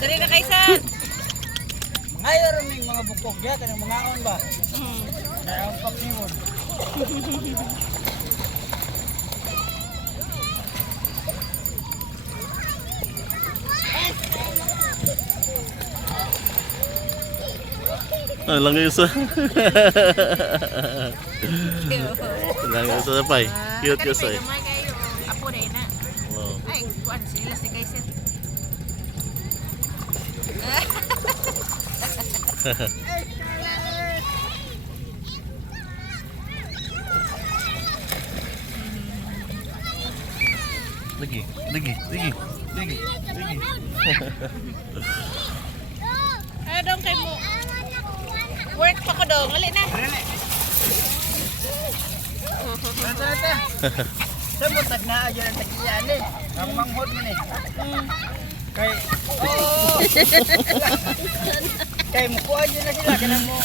Dari na kaysa. Ngayon rin mga bukog ya, kanang mga on ba? Kaya ang pakniwod. Lang yung isa. Lang yung isa na pa eh. Cute kasi eh. Apo na yun na. Wow. Ay, kuan sila si Kaiser. Lagi, lagi, lagi, lagi, lagi. Ano dong kay mo? Work pa ko dong. Ngali na. Ate. Sa mo tag na ayo ang tagiyan eh. Ang manghod man eh. Kay kay mo ko ayo na sila kanang mo.